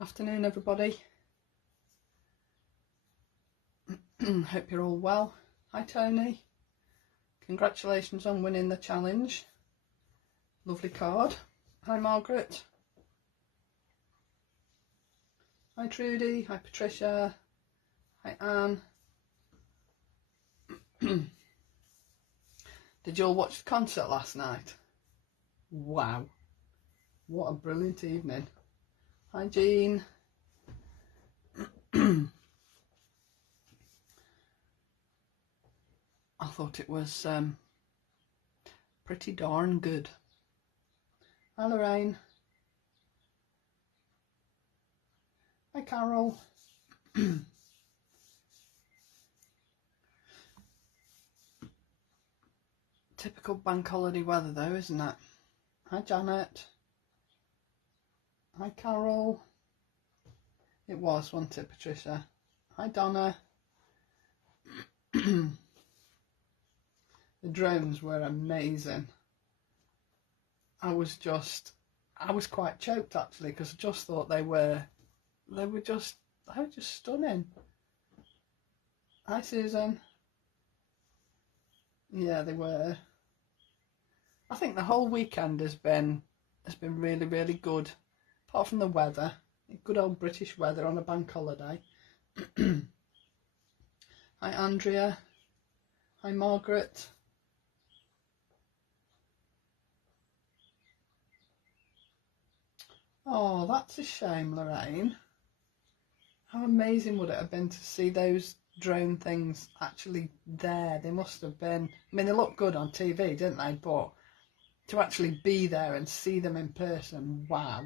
Afternoon, everybody. Hope you're all well. Hi, Tony. Congratulations on winning the challenge. Lovely card. Hi, Margaret. Hi, Trudy. Hi, Patricia. Hi, Anne. Did you all watch the concert last night? Wow. What a brilliant evening. Hi, Jean. I thought it was pretty darn good. Hi, Lorraine. Hi, Carol. Typical bank holiday weather though, isn't it? Hi, Janet. Hi, Carol. It was, wasn't it, Patricia? Hi, Donna. The drones were amazing. I was quite choked actually, because I just thought they were just stunning. Hi, Susan. Yeah, they were. I think the whole weekend has been really, really good. Apart from the weather, good old British weather on a bank holiday. Hi, Andrea. Hi, Margaret. Oh, that's a shame, Lorraine. How amazing would it have been to see those drone things actually there? They must have been, I mean, they looked good on TV, didn't they? But to actually be there and see them in person, wow.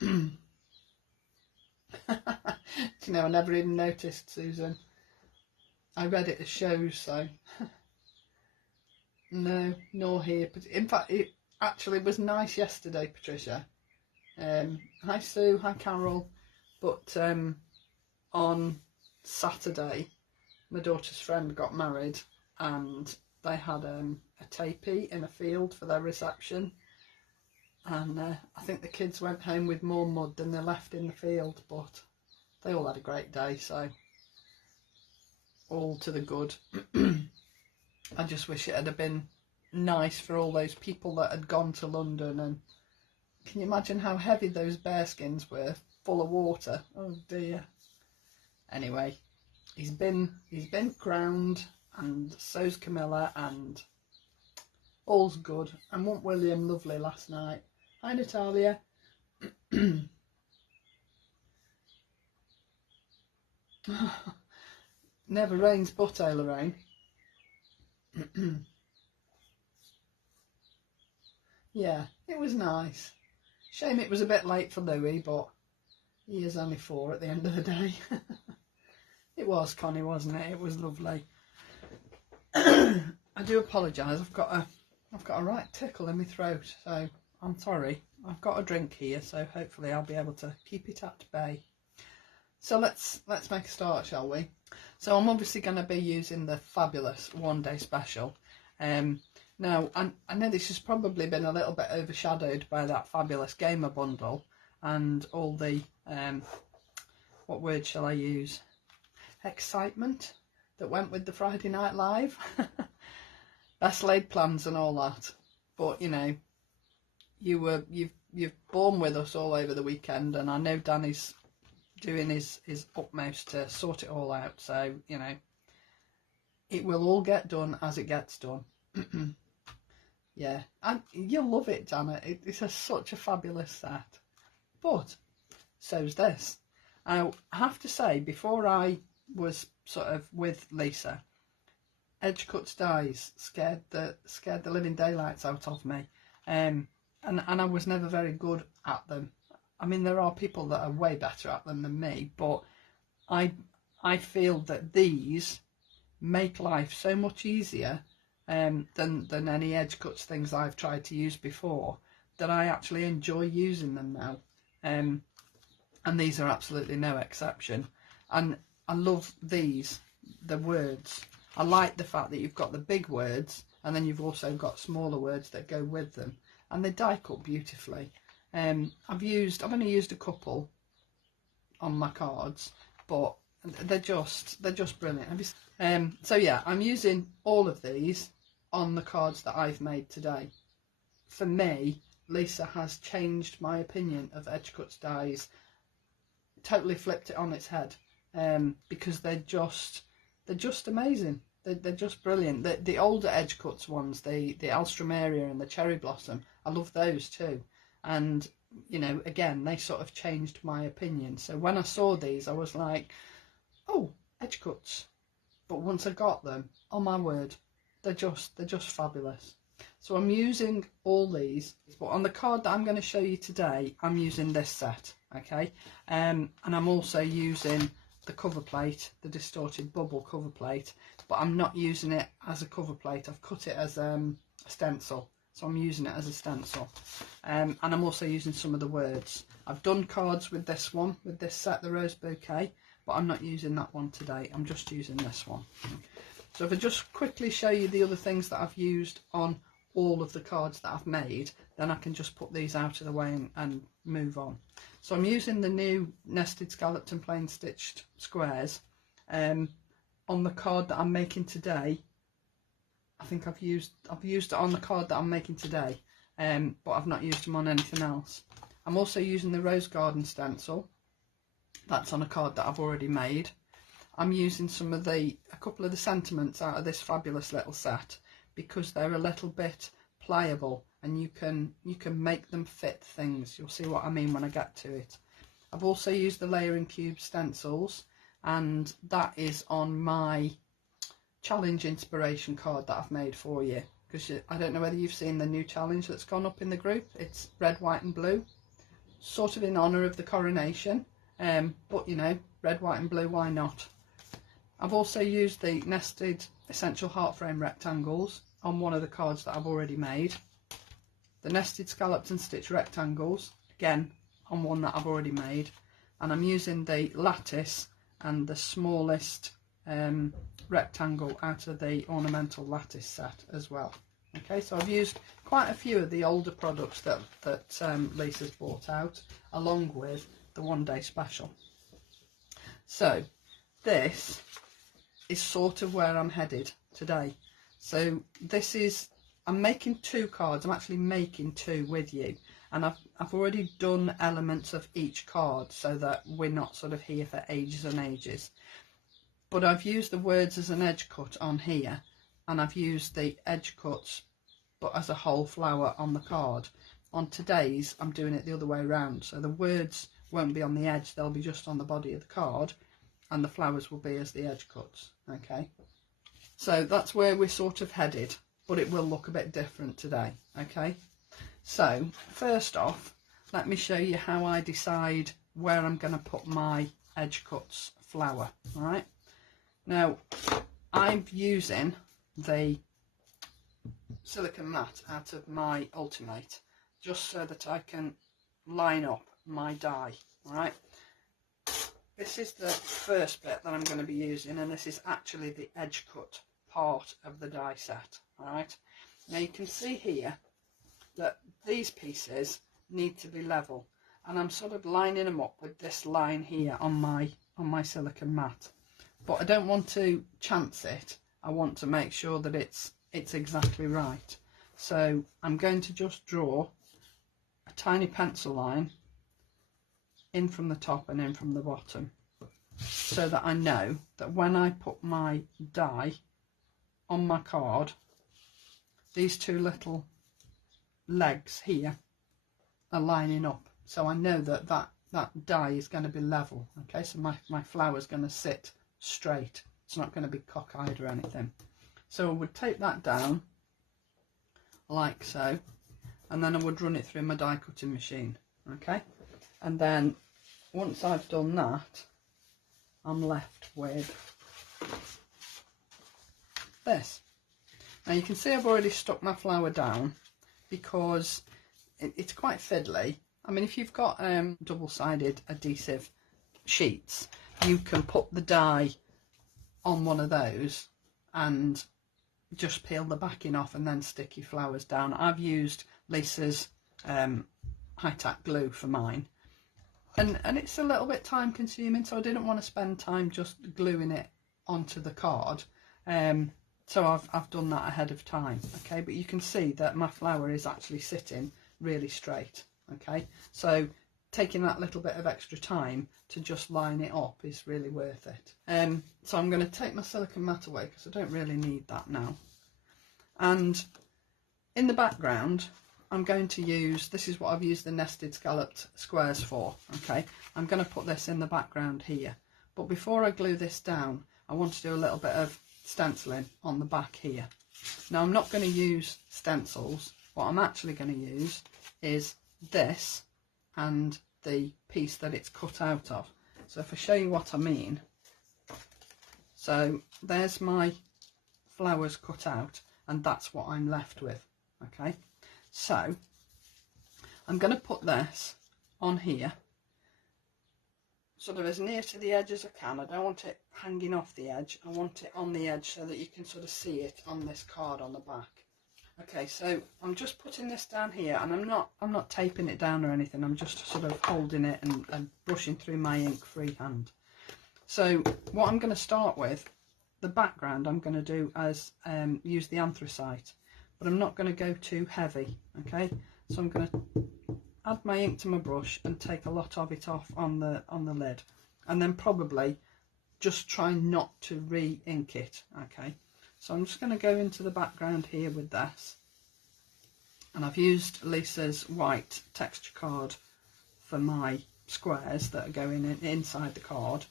Do you know, I never even noticed, Susan. I read it as shows, so no, nor here. But in fact, it actually was nice yesterday, Patricia. Hi, Sue. Hi, Carol. But on Saturday, my daughter's friend got married, and they had a tapie in a field for their reception. And I think the kids went home with more mud than they left in the field, but they all had a great day, so all to the good. I just wish it had been nice for all those people that had gone to London, and can you imagine how heavy those bearskins were, full of water? Oh dear. Anyway, he's been crowned, and so's Camilla, and all's good. And wasn't William lovely last night? Hi, Natalia. Never rains but, Lorraine. Yeah, it was nice. Shame it was a bit late for Louis, but he is only 4 at the end of the day. It was, Connie, wasn't it? It was lovely. I do apologise. I've got a right tickle in my throat, so I'm sorry. I've got a drink here, so hopefully I'll be able to keep it at bay. So let's make a start, shall we? So I'm obviously going to be using the fabulous one-day special. Now, I know this has probably been a little bit overshadowed by that fabulous gamer bundle and all the, what word shall I use? Excitement that went with the Friday Night Live. Best laid plans and all that. But, you know, you've borne with us all over the weekend, and I know Danny's doing his utmost to sort it all out. So, you know, it will all get done as it gets done. Yeah, and you'll love it, Dana. It's such a fabulous set. But so's this. Now, I have to say, before I was sort of with Lisa, Edgecutz Dies scared the living daylights out of me, and I was never very good at them. I mean, there are people that are way better at them than me, but I feel that these make life so much easier than any Edgecutz things I've tried to use before, that I actually enjoy using them now. And these are absolutely no exception. And I love these the words. I like the fact that you've got the big words and then you've also got smaller words that go with them, and they die cut beautifully. I've only used a couple on my cards, but they're just brilliant. So yeah, I'm using all of these on the cards that I've made today. For me, Lisa has changed my opinion of Edgecutz Dies, totally flipped it on its head, because they're just amazing. They're just brilliant. The older Edgecutz ones, the Alstroemeria and the Cherry Blossom, I love those too. And you know, again, they sort of changed my opinion. So when I saw these, I was like, oh, Edgecutz. But once I got them, oh my word, they're just fabulous. So I'm using all these, but on the card that I'm going to show you today, I'm using this set, okay? And I'm also using the cover plate, the distorted bubble cover plate, but I'm not using it as a cover plate. I've cut it as a stencil, so I'm using it as a stencil. And I'm also using some of the words. I've done cards with this one, with this set, the Rose Bouquet, but I'm not using that one today. I'm just using this one. So if I just quickly show you the other things that I've used on all of the cards that I've made, then I can just put these out of the way and move on. So I'm using the new nested, scalloped and plain stitched squares on the card that I'm making today. I think I've used it on the card that I'm making today, but I've not used them on anything else. I'm also using the Rose Garden stencil. That's on a card that I've already made. I'm using a couple of the sentiments out of this fabulous little set, because they're a little bit pliable and you can make them fit things. You'll see what I mean when I get to it. I've also used the Layering Cube stencils, and that is on my challenge inspiration card that I've made for you, because I don't know whether you've seen the new challenge that's gone up in the group. It's red, white and blue, sort of in honour of the coronation, but you know, red, white and blue, why not? I've also used the nested essential heart frame rectangles on one of the cards that I've already made. The nested scalloped and stitched rectangles, again on one that I've already made. And I'm using the lattice and the smallest rectangle out of the ornamental lattice set as well. Okay, so I've used quite a few of the older products that Lisa's brought out, along with the one day special. So this is sort of where I'm headed today. So this is, I'm making two cards. I'm actually making two with you, and I've already done elements of each card so that we're not sort of here for ages and ages. But I've used the words as an edge cut on here, and I've used the edge cuts but as a whole flower on the card. On today's, I'm doing it the other way around, so the words won't be on the edge, they'll be just on the body of the card, and the flowers will be as the edge cuts. Okay, so that's where we're sort of headed, but it will look a bit different today. Okay, so first off, let me show you how I decide where I'm going to put my Edgecutz flower. All right, now I'm using the silicone mat out of my Ultimate just so that I can line up my die. All right, this is the first bit that I'm going to be using, and this is actually the edge cut part of the die set. All right, now you can see here that these pieces need to be level, and I'm sort of lining them up with this line here on my silicone mat, but I don't want to chance it. I want to make sure that it's exactly right. So I'm going to just draw a tiny pencil line in from the top and in from the bottom, so that I know that when I put my die on my card, these two little legs here are lining up, so I know that that die is going to be level. Okay, so my flower is going to sit straight, it's not going to be cockeyed or anything. So I would take that down like so, and then I would run it through my die cutting machine. Okay, and then once I've done that, I'm left with this. Now you can see I've already stuck my flower down because it's quite fiddly. I mean, if you've got double-sided adhesive sheets, you can put the die on one of those and just peel the backing off and then stick your flowers down. I've used Lisa's high-tack glue for mine, and it's a little bit time consuming, so I didn't want to spend time just gluing it onto the card, so I've done that ahead of time. Okay, but you can see that my flower is actually sitting really straight. Okay, so taking that little bit of extra time to just line it up is really worth it. So I'm going to take my silicone mat away because I don't really need that now. And in the background, I'm going to use, this is what I've used the nested scalloped squares for. Okay, I'm going to put this in the background here. But before I glue this down, I want to do a little bit of stenciling on the back here. Now I'm not going to use stencils. What I'm actually going to use is this and the piece that it's cut out of. So if I show you what I mean, so there's my flowers cut out, and that's what I'm left with. Okay, so I'm going to put this on here sort of as near to the edge as I can. I don't want it hanging off the edge, I want it on the edge so that you can sort of see it on this card on the back. Okay, so I'm just putting this down here, and I'm not taping it down or anything, I'm just sort of holding it and brushing through my ink freehand. So what I'm going to start with, the background I'm going to do as use the anthracite, but I'm not going to go too heavy. Okay, so I'm going to add my ink to my brush and take a lot of it off on the lid, and then probably just try not to re-ink it. Okay, so I'm just going to go into the background here with this, and I've used Lisa's white texture card for my squares that are going inside the card,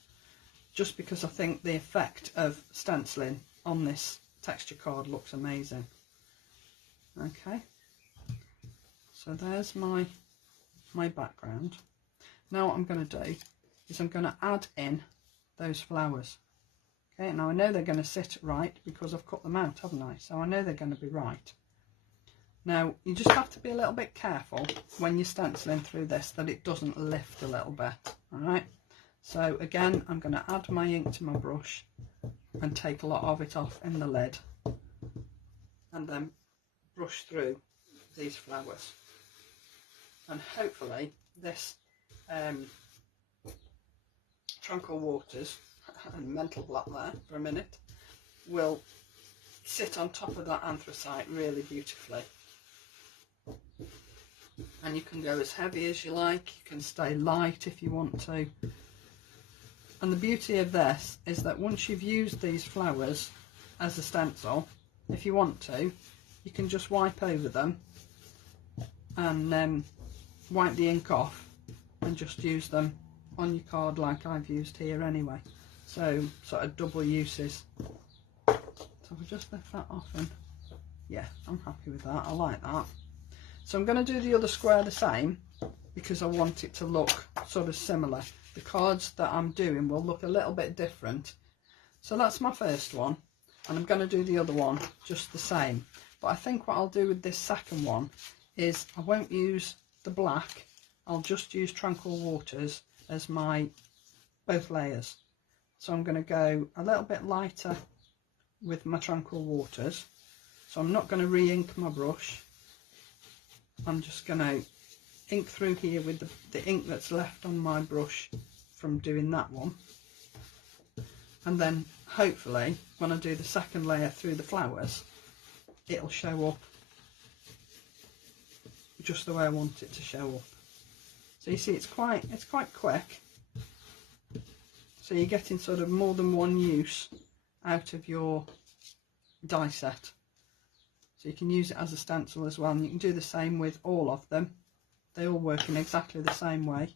just because I think the effect of stenciling on this texture card looks amazing. Okay, so there's my background. Now what I'm going to do is I'm going to add in those flowers. Okay, now I know they're going to sit right because I've cut them out, haven't I? So I know they're going to be right. Now you just have to be a little bit careful when you're stenciling through this that it doesn't lift a little bit. Alright, so again I'm going to add my ink to my brush and take a lot of it off in the lid, and then brush through these flowers, and hopefully this Tranquil Waters and Mental Black there for a minute will sit on top of that anthracite really beautifully. And you can go as heavy as you like, you can stay light if you want to. And the beauty of this is that once you've used these flowers as a stencil, if you want to, you can just wipe over them and wipe the ink off and just use them on your card like I've used here anyway. So sort of double uses. So I'll just lift that off, and yeah, I'm happy with that, I like that. So I'm going to do the other square the same because I want it to look sort of similar. The cards that I'm doing will look a little bit different. So that's my first one, and I'm going to do the other one just the same. But I think what I'll do with this second one is I won't use the black, I'll just use Tranquil Waters as my both layers. So I'm going to go a little bit lighter with my Tranquil Waters. So I'm not going to re-ink my brush. I'm just going to ink through here with the ink that's left on my brush from doing that one. And then hopefully when I do the second layer through the flowers, it'll show up just the way I want it to show up. So you see it's quite quick. So you're getting sort of more than one use out of your die set. So you can use it as a stencil as well, and you can do the same with all of them. They all work in exactly the same way,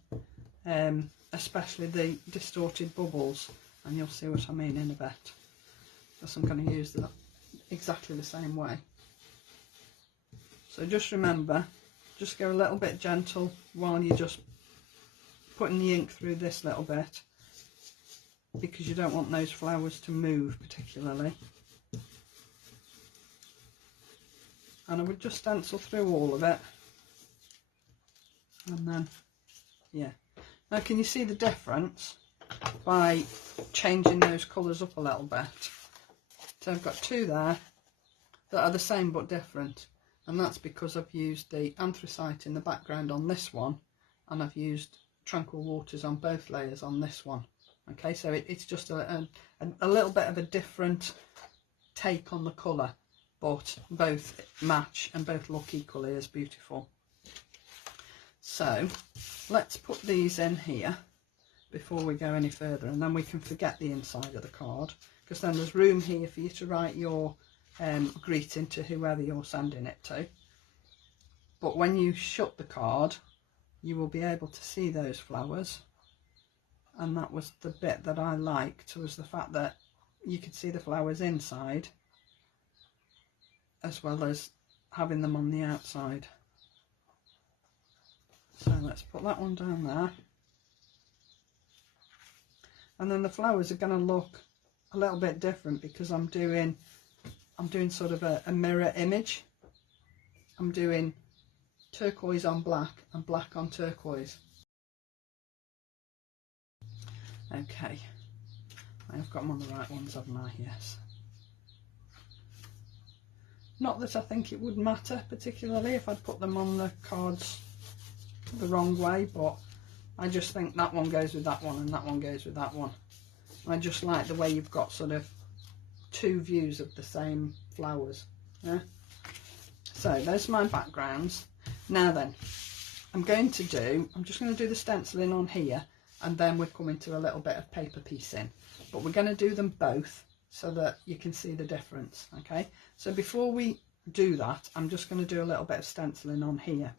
especially the distorted bubbles, and you'll see what I mean in a bit. Because I'm going to use that exactly the same way. So just remember, just go a little bit gentle while you're just putting the ink through this little bit, because you don't want those flowers to move particularly. And I would just stencil through all of it, and then yeah. Now can you see the difference by changing those colours up a little bit. So I've got two there that are the same but different, and that's because I've used the anthracite in the background on this one, and I've used tranquil waters on both layers on this one. Okay, so it's just a little bit of a different take on the colour, but both match and both look equally as beautiful. So let's put these in here before we go any further, and then we can forget the inside of the card, because then there's room here for you to write your greeting to whoever you're sending it to. But when you shut the card, you will be able to see those flowers, and that was the bit that I liked, was the fact that you could see the flowers inside as well as having them on the outside. So let's put that one down there, and then the flowers are going to look a little bit different because I'm doing sort of a mirror image. I'm doing turquoise on black and black on turquoise. Okay, I've got them on the right ones, haven't I? Yes. Not that I think it would matter particularly if I'd put them on the cards the wrong way, but I just think that one goes with that one and that one goes with that one. I just like the way you've got sort of two views of the same flowers. Yeah. So those are my backgrounds. Now then, I'm just going to do the stenciling on here, and then we're coming to a little bit of paper piecing, but we're going to do them both so that you can see the difference. Okay, so before we do that, I'm just going to do a little bit of stenciling on here.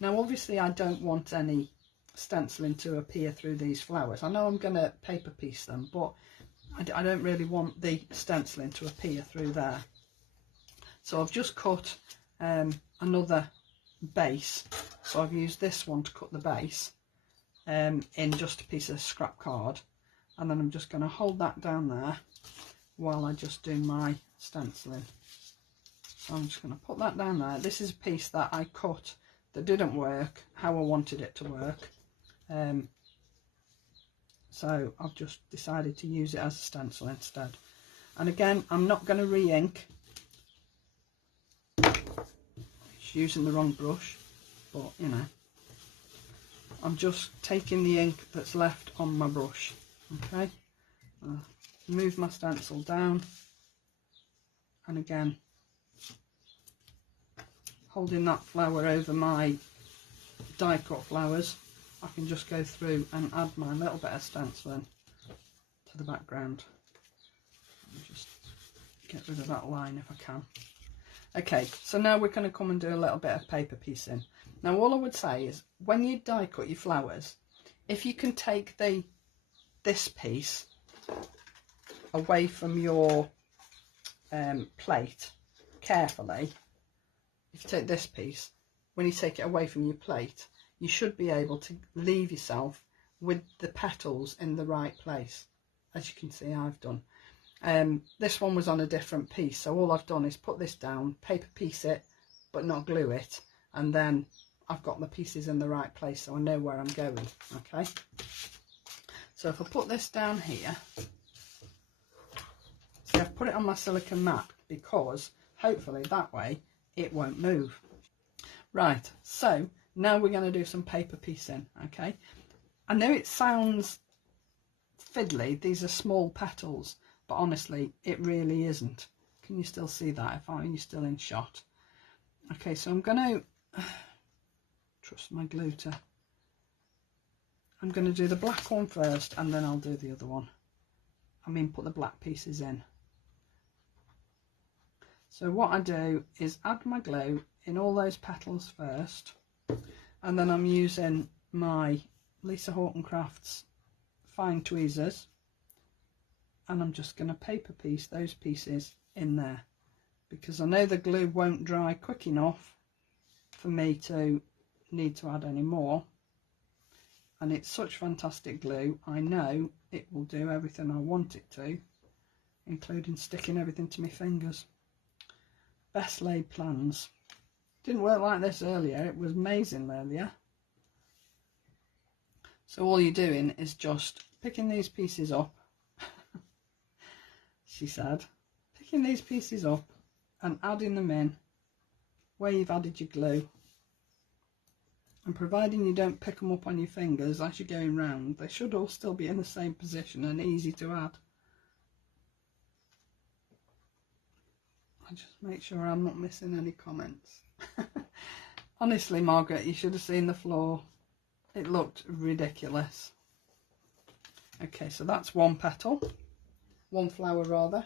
Now obviously I don't want any stenciling to appear through these flowers. I know I'm going to paper piece them, but I don't really want the stenciling to appear through there. So I've just cut another base, so I've used this one to cut the base in just a piece of scrap card, and then I'm just going to hold that down there while I just do my stenciling. So I'm just going to put that down there. This is a piece that I cut that didn't work how I wanted it to work, so I've just decided to use it as a stencil instead. And again, I'm not going to re-ink. It's using the wrong brush, but you know, I'm just taking the ink that's left on my brush. Okay, move my stencil down, and again holding that flower over my die cut flowers, I can just go through and add my little bit of stenciling to the background. Just get rid of that line if I can. Okay, so now we're going to come and do a little bit of paper piecing. Now all I would say is, when you die cut your flowers, if you can take this piece away from your plate carefully, if you take this piece, when you take it away from your plate, you should be able to leave yourself with the petals in the right place, as you can see I've done. This one was on a different piece, so all I've done is put this down, paper piece it but not glue it, and then I've got my pieces in the right place so I know where I'm going. Okay, so if I put this down here, see, I've put it on my silicone mat because hopefully that way it won't move. Right, so now we're going to do some paper piecing. Okay, I know it sounds fiddly, these are small petals, but honestly it really isn't. Can you still see that? Are you still in shot? Okay, so I'm going to trust my glue to, I'm going to do the black one first and then I'll do the other one. I mean, put the black pieces in. So what I do is add my glue in all those petals first, and then I'm using my Lisa Horton Crafts fine tweezers, and I'm just going to paper piece those pieces in there, because I know the glue won't dry quick enough for me to need to add any more, and it's such fantastic glue. I know it will do everything I want it to, including sticking everything to my fingers. Best laid plans. Didn't work like this earlier, it was amazing earlier. So all you're doing is just picking these pieces up, she said, picking these pieces up and adding them in where you've added your glue. And providing you don't pick them up on your fingers as you're going round, they should all still be in the same position and easy to add. I just make sure I'm not missing any comments. Honestly, Margaret, you should have seen the floor. It looked ridiculous. Okay, so that's one petal, one flower rather.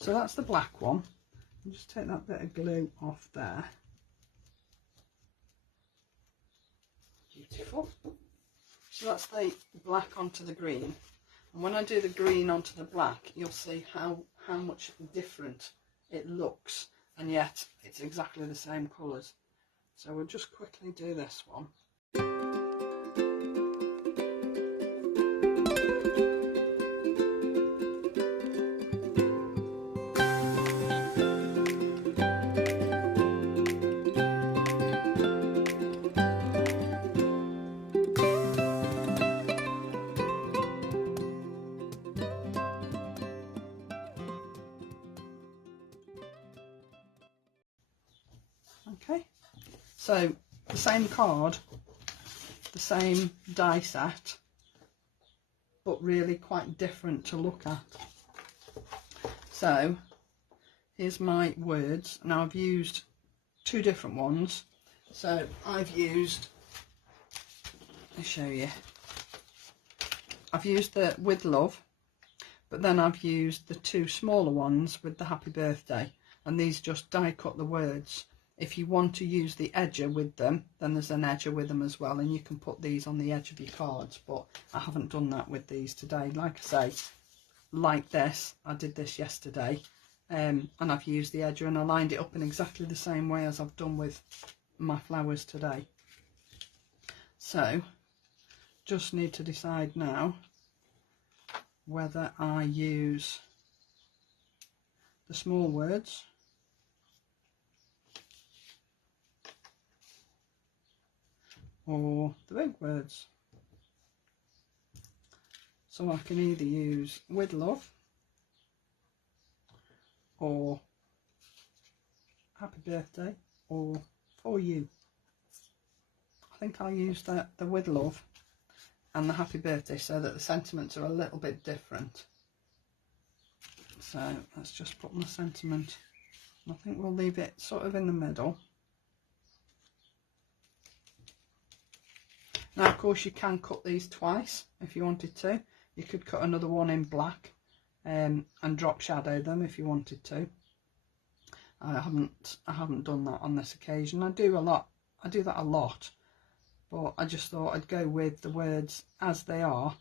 So that's the black one. I'll just take that bit of glue off there. Beautiful. So that's the black onto the green. And when I do the green onto the black, you'll see how much different it looks. And yet it's exactly the same colours. So we'll just quickly do this one. Okay, so the same card, the same die set, but really quite different to look at. So here's my words. Now I've used two different ones. So I've used, let me show you, I've used the with love, but then I've used the two smaller ones with the happy birthday, and these just die cut the words. If you want to use the edger with them, then there's an edger with them as well, and you can put these on the edge of your cards, but I haven't done that with these today. Like I say, like this, I did this yesterday, and I've used the edger and I lined it up in exactly the same way as I've done with my flowers today. So just need to decide now whether I use the small words or the big words. So I can either use with love or happy birthday or for you. I think I'll use the with love and the happy birthday so that the sentiments are a little bit different. So let's just put my sentiment. I think we'll leave it sort of in the middle. Now, of course, you can cut these twice if you wanted to. You could cut another one in black and drop shadow them if you wanted to. I haven't done that on this occasion. I do that a lot, but I just thought I'd go with the words as they are,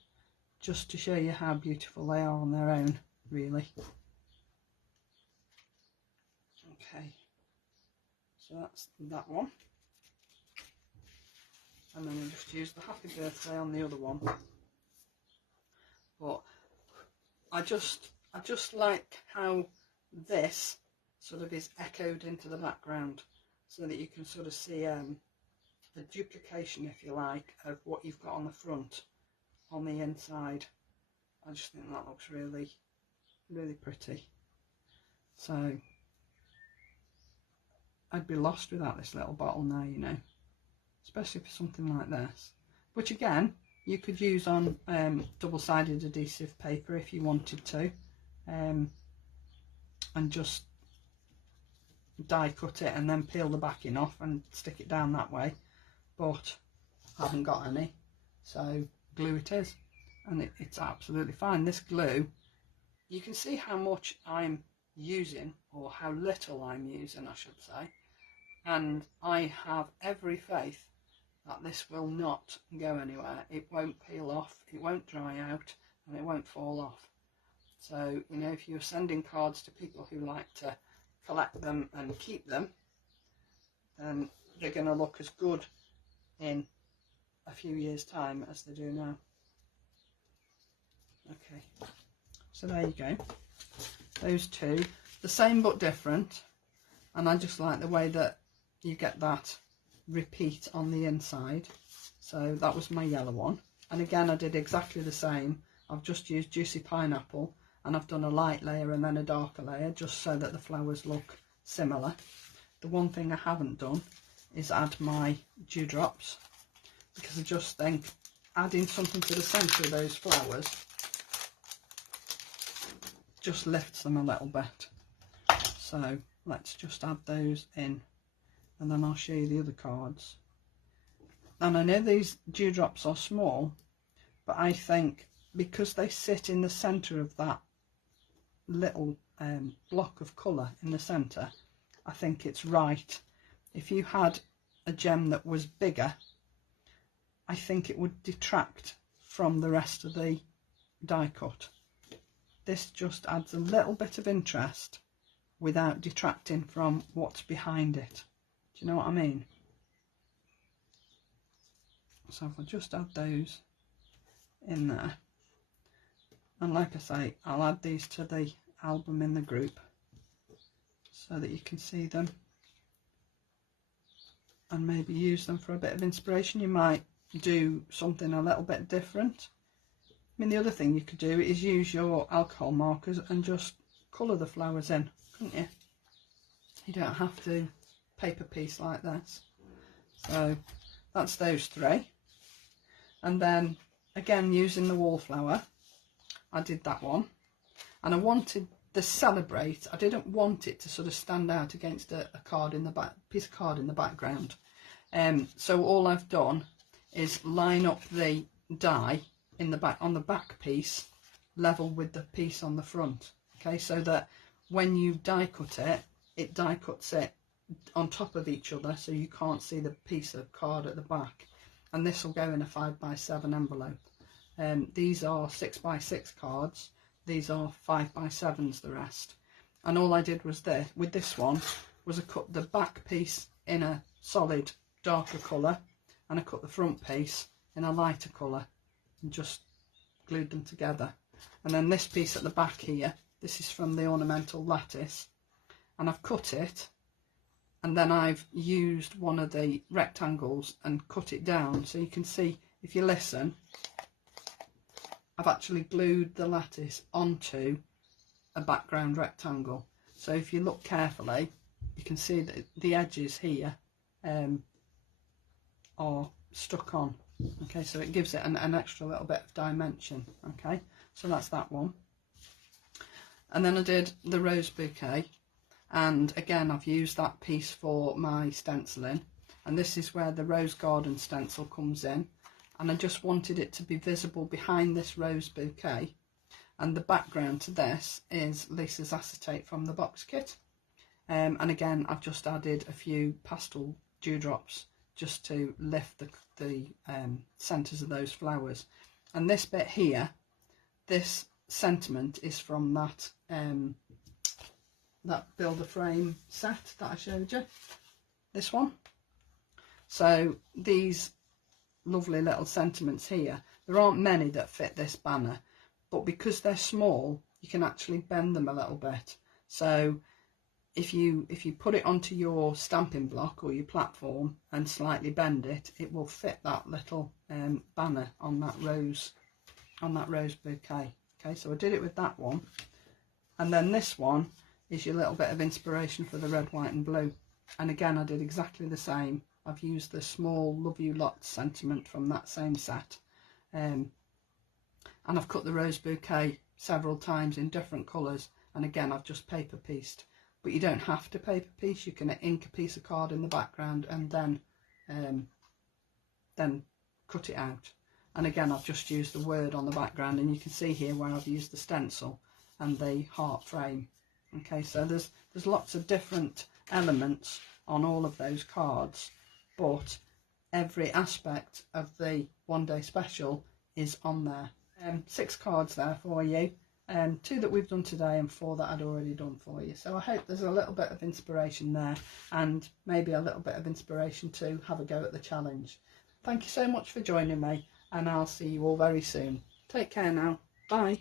just to show you how beautiful they are on their own, really. Okay, so that's that one. And then we'll just use the happy birthday on the other one. But I just like how this sort of is echoed into the background, so that you can sort of see a duplication, if you like, of what you've got on the front on the inside. I just think that looks really, really pretty. So I'd be lost without this little bottle now, you know. Especially for something like this, which again you could use on double-sided adhesive paper if you wanted to, and just die cut it and then peel the backing off and stick it down that way, but I haven't got any, so glue it is, and it's absolutely fine. This glue, you can see how much I'm using, or how little I'm using I should say, and I have every faith that this will not go anywhere. It won't peel off, it won't dry out, and it won't fall off. So, you know, if you're sending cards to people who like to collect them and keep them, then they're going to look as good in a few years' time as they do now. Okay, so there you go. Those two, the same but different, and I just like the way that you get that repeat on the inside. So that was my yellow one, and again I did exactly the same. I've just used Juicy Pineapple, and I've done a light layer and then a darker layer just so that the flowers look similar. The one thing I haven't done is add my dewdrops, because I just think adding something to the centre of those flowers just lifts them a little bit. So let's just add those in, and then I'll show you the other cards. And I know these dewdrops are small, but I think because they sit in the centre of that little block of colour in the centre, I think it's right. If you had a gem that was bigger, I think it would detract from the rest of the die cut. This just adds a little bit of interest without detracting from what's behind it. Do you know what I mean? So if I just add those in there, and like I say, I'll add these to the album in the group so that you can see them and maybe use them for a bit of inspiration. You might do something a little bit different. I mean, the other thing you could do is use your alcohol markers and just colour the flowers in, couldn't you? You don't have to paper piece like this. So that's those three. And then again, using the wallflower, I did that one, and I wanted the Celebrate. I didn't want it to sort of stand out against a card in the back, piece of card in the background. So all I've done is line up the die in the back, on the back piece, level with the piece on the front. Okay, so that when you die cut it, it die cuts it on top of each other, so you can't see the piece of card at the back. And this will go in a 5x7 envelope. These are 6x6 cards. These are 5x7s, the rest. And all I did was this, with this one, was I cut the back piece in a solid darker colour, and I cut the front piece in a lighter colour, and just glued them together. And then this piece at the back here, this is from the Ornamental Lattice, and I've cut it, and then I've used one of the rectangles and cut it down, so you can see, if you listen, I've actually glued the lattice onto a background rectangle. So if you look carefully, you can see that the edges here are stuck on. Okay, so it gives it an extra little bit of dimension. Okay, so that's that one. And then I did the rose bouquet, and again I've used that piece for my stenciling, and this is where the rose garden stencil comes in, and I just wanted it to be visible behind this rose bouquet, and the background to this is Lisa's acetate from the box kit, and again I've just added a few pastel dewdrops just to lift the centres of those flowers. And this bit here, this sentiment is from that that build a frame set that I showed you, this one. So these lovely little sentiments here, there aren't many that fit this banner, but because they're small you can actually bend them a little bit. So if you put it onto your stamping block or your platform and slightly bend it, it will fit that little banner on that rose bouquet. Okay, so I did it with that one, and then this one is your little bit of inspiration for the red, white and blue, and again I did exactly the same. I've used the small Love You Lots sentiment from that same set, and I've cut the rose bouquet several times in different colours, and again I've just paper pieced. But you don't have to paper piece, you can ink a piece of card in the background and then cut it out. And again I've just used the word on the background, and you can see here where I've used the stencil and the heart frame. Okay, so there's lots of different elements on all of those cards, but every aspect of the one day special is on there. 6 cards there for you. 2 that we've done today and 4 that I'd already done for you. So I hope there's a little bit of inspiration there, and maybe a little bit of inspiration to have a go at the challenge. Thank you so much for joining me, and I'll see you all very soon. Take care now. Bye.